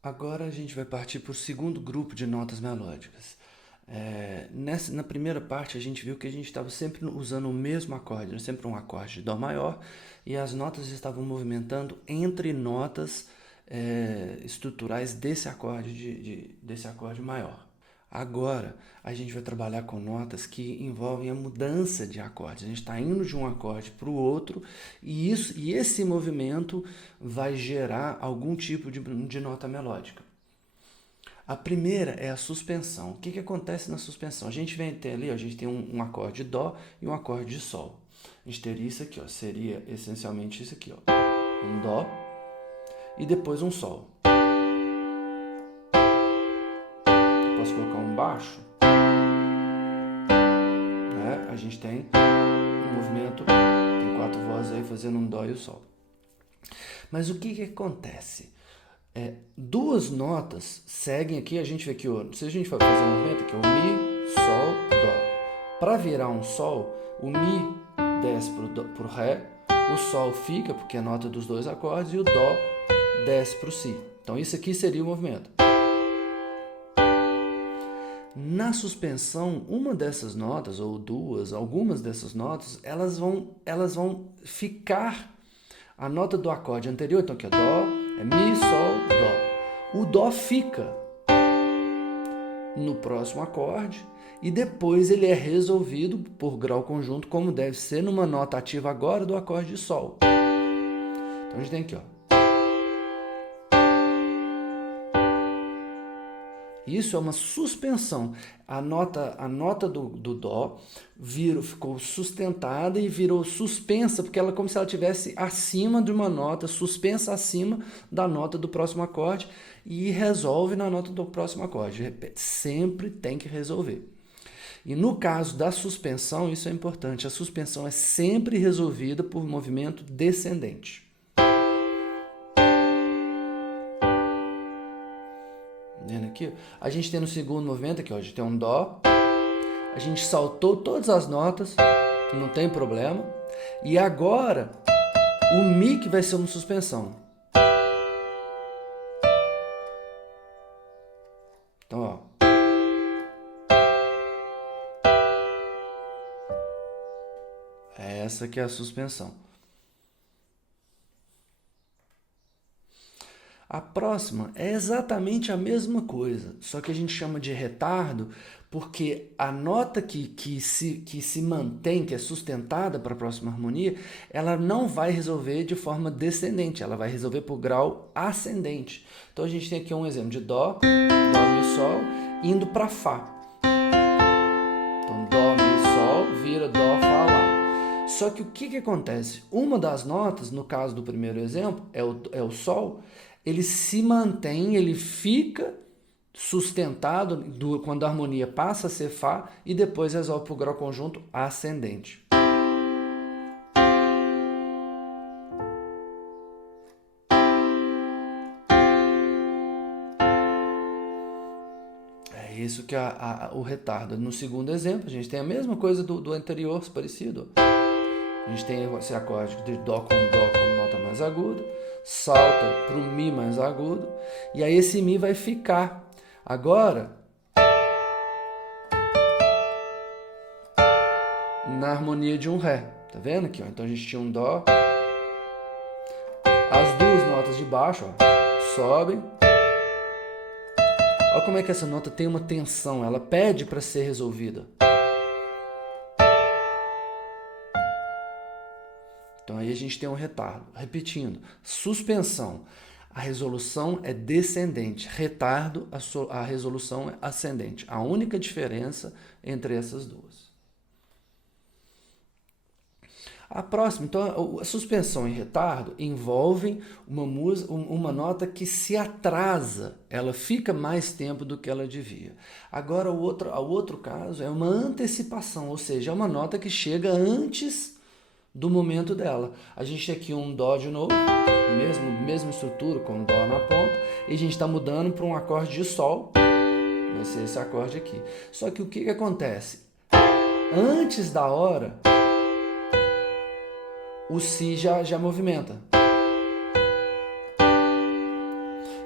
Agora a gente vai partir para o segundo grupo de notas melódicas. Na primeira parte a gente viu que a gente estava sempre usando o mesmo acorde, né? Sempre um acorde de Dó maior, e as notas estavam movimentando entre notas estruturais desse acorde maior. Agora a gente vai trabalhar com notas que envolvem a mudança de acordes. A gente está indo de um acorde para o outro e esse movimento vai gerar algum tipo de nota melódica. A primeira é a suspensão. O que acontece na suspensão? A gente vem ter ali, ó, a gente tem um acorde de Dó e um acorde de Sol. A gente teria isso aqui, ó, seria essencialmente isso aqui, ó, um Dó e depois um Sol. Eu posso colocar um baixo, né? A gente tem um movimento, tem quatro vozes aí fazendo um Dó e o Sol. Mas o que acontece? Duas notas seguem aqui, a gente vê que se a gente for fazer um movimento aqui, o Mi, Sol, Dó. Para virar um Sol, o Mi desce para o Ré, o Sol fica, porque é a nota dos dois acordes, e o Dó desce para o Si. Então isso aqui seria o movimento. Na suspensão, uma dessas notas, ou duas, algumas dessas notas, elas vão ficar a nota do acorde anterior, então aqui é Dó, é Mi, Sol, Dó. O Dó fica no próximo acorde e depois ele é resolvido por grau conjunto, como deve ser numa nota ativa agora do acorde de Sol. Então a gente tem aqui, ó. Isso é uma suspensão. A nota do Dó ficou sustentada e virou suspensa, porque ela é como se ela estivesse acima de uma nota, suspensa acima da nota do próximo acorde e resolve na nota do próximo acorde. Sempre tem que resolver. E no caso da suspensão, isso é importante, a suspensão é sempre resolvida por movimento descendente. Vendo aqui? A gente tem no segundo movimento aqui, ó, a gente tem um Dó, a gente saltou todas as notas, não tem problema, e agora o Mi que vai ser uma suspensão. Então, ó. Essa que é a suspensão. A próxima é exatamente a mesma coisa, só que a gente chama de retardo porque a nota que se mantém, que é sustentada para a próxima harmonia, ela não vai resolver de forma descendente, ela vai resolver por grau ascendente. Então a gente tem aqui um exemplo de Dó, Dó, Mi, Sol, indo para Fá. Então Dó, Mi, Sol, vira Dó, Fá, Lá. Só que o que acontece? Uma das notas, no caso do primeiro exemplo, é o Sol, ele se mantém, ele fica sustentado quando a harmonia passa a ser Fá e depois resolve para o grau conjunto ascendente. É isso que é o retardo. No segundo exemplo, a gente tem a mesma coisa do anterior, parecido. A gente tem esse acorde de Dó como nota mais aguda, salta para o Mi mais agudo, e aí esse Mi vai ficar. Agora, na harmonia de um Ré. Tá vendo aqui? Ó? Então a gente tinha um Dó. As duas notas de baixo, ó, sobem. Olha como é que essa nota tem uma tensão, ela pede para ser resolvida. Então aí a gente tem um retardo. Repetindo, suspensão, a resolução é descendente. Retardo, a resolução é ascendente. A única diferença entre essas duas. A próxima, então, a suspensão e retardo envolvem uma nota que se atrasa, ela fica mais tempo do que ela devia. Agora, o outro caso é uma antecipação, ou seja, é uma nota que chega antes do momento dela. A gente tem aqui um Dó de novo, mesma estrutura com Dó na ponta, e a gente está mudando para um acorde de Sol, vai ser esse acorde aqui. Só que o que acontece? Antes da hora, o Si já movimenta.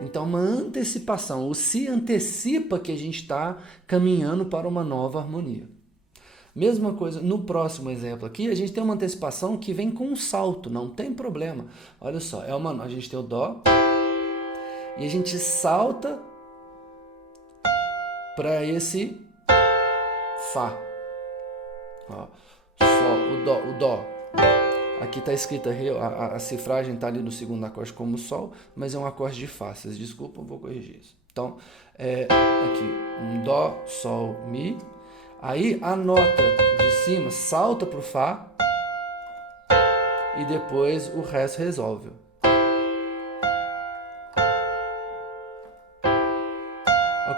Então, uma antecipação, ou se antecipa que a gente está caminhando para uma nova harmonia. Mesma coisa, no próximo exemplo aqui, a gente tem uma antecipação que vem com um salto, não tem problema. Olha só, a gente tem o Dó, e a gente salta para esse Fá. Ó, Sol, o Dó. Aqui está escrita, a cifragem está ali no segundo acorde como Sol, mas é um acorde de Fá. Vocês desculpam, vou corrigir isso. Então, aqui, um Dó, Sol, Mi. Aí a nota de cima salta para o Fá e depois o resto resolve.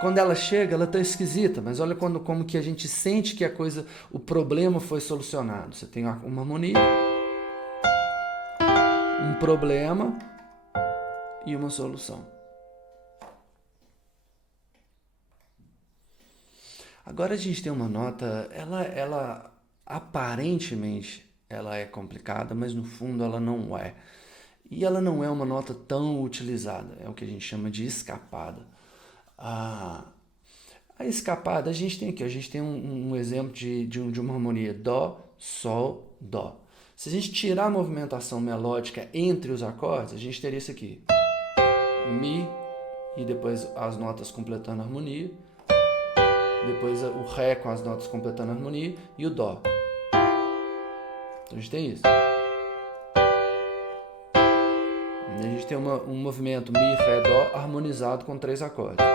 Quando ela chega, ela tá esquisita, mas olha como que a gente sente que o problema foi solucionado. Você tem uma harmonia, um problema e uma solução. Agora a gente tem uma nota, ela aparentemente ela é complicada, mas no fundo ela não é. E ela não é uma nota tão utilizada, é o que a gente chama de escapada. A escapada, a gente tem aqui, a gente tem um exemplo de uma harmonia Dó, Sol, Dó. Se a gente tirar a movimentação melódica entre os acordes, a gente teria isso aqui. Mi, e depois as notas completando a harmonia. Depois o Ré com as notas completando a harmonia e o Dó. Então a gente tem isso. A gente tem um movimento Mi, Ré, Dó harmonizado com 3 acordes.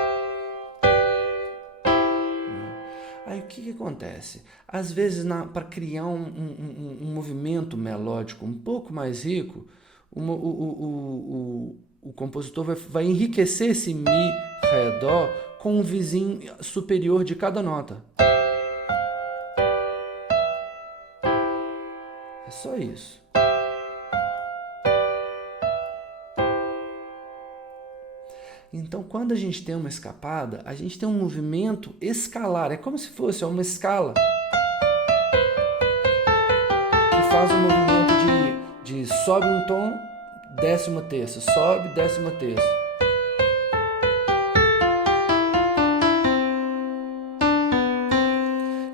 Aí o que acontece? Às vezes, para criar um movimento melódico um pouco mais rico, o compositor vai enriquecer esse Mi, Ré, Dó com um vizinho superior de cada nota. É só isso. Então, quando a gente tem uma escapada, a gente tem um movimento escalar. É como se fosse uma escala que faz um movimento de sobe um tom, desce uma terça, sobe, desce uma terça.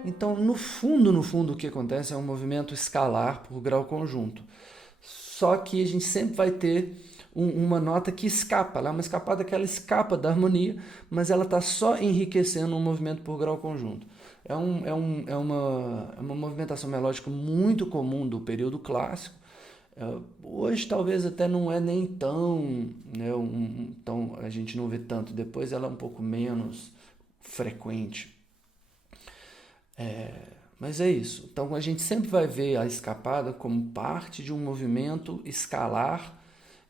Então, no fundo, o que acontece é um movimento escalar por grau conjunto. Só que a gente sempre vai ter uma nota que escapa, ela é uma escapada que ela escapa da harmonia, mas ela está só enriquecendo um movimento por grau conjunto. É uma movimentação melódica muito comum do período clássico. Hoje talvez até não é nem tão, né, então a gente não vê tanto, depois ela é um pouco menos frequente. Mas é isso. Então a gente sempre vai ver a escapada como parte de um movimento escalar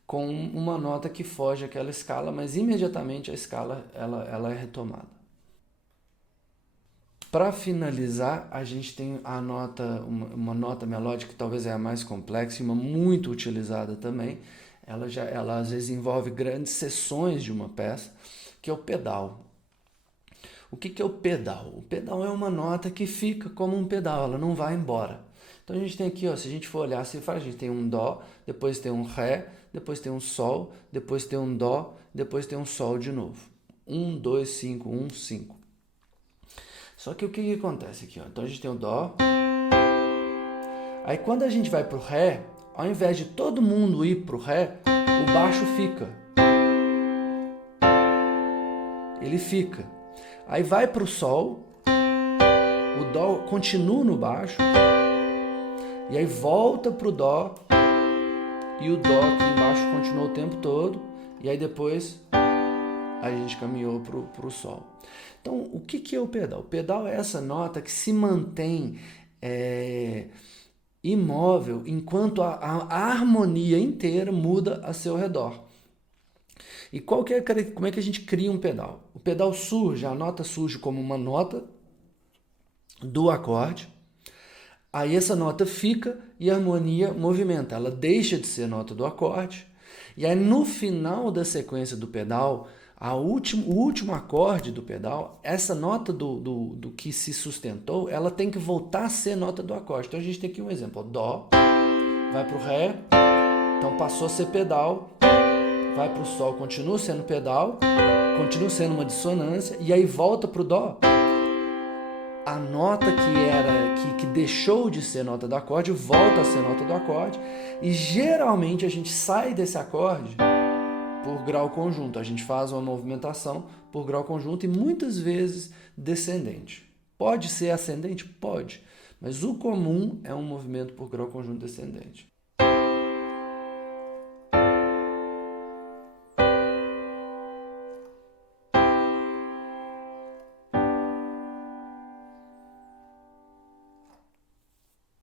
com uma nota que foge àquela escala, mas imediatamente a escala ela é retomada. Para finalizar, a gente tem uma nota melódica que talvez é a mais complexa e uma muito utilizada também. Ela às vezes envolve grandes seções de uma peça, que é o pedal. O que é o pedal? O pedal é uma nota que fica como um pedal, ela não vai embora. Então a gente tem aqui, se a gente for olhar a cifra, a gente tem um Dó, depois tem um Ré, depois tem um Sol, depois tem um Dó, depois tem um Sol de novo. 1, 2, 5, 1, 5. Só que o que acontece aqui? Então a gente tem o Dó. Aí quando a gente vai para o Ré, ao invés de todo mundo ir para o Ré, o baixo fica. Ele fica. Aí vai para o Sol, o Dó continua no baixo, e aí volta para o Dó, e o Dó aqui embaixo continuou o tempo todo, e aí depois a gente caminhou para o Sol. Então, o que é o pedal? O pedal é essa nota que se mantém imóvel enquanto a harmonia inteira muda a seu redor. E como é que a gente cria um pedal? O pedal surge, a nota surge como uma nota do acorde, aí essa nota fica e a harmonia movimenta, ela deixa de ser nota do acorde, e aí no final da sequência do pedal, o último acorde do pedal, essa nota do que se sustentou, ela tem que voltar a ser nota do acorde. Então a gente tem aqui um exemplo, Dó, vai para o Ré, então passou a ser pedal, vai para o Sol, continua sendo pedal, continua sendo uma dissonância, e aí volta para o Dó. A nota que deixou de ser nota do acorde volta a ser nota do acorde, e geralmente a gente sai desse acorde por grau conjunto. A gente faz uma movimentação por grau conjunto e muitas vezes descendente. Pode ser ascendente? Pode, mas o comum é um movimento por grau conjunto descendente.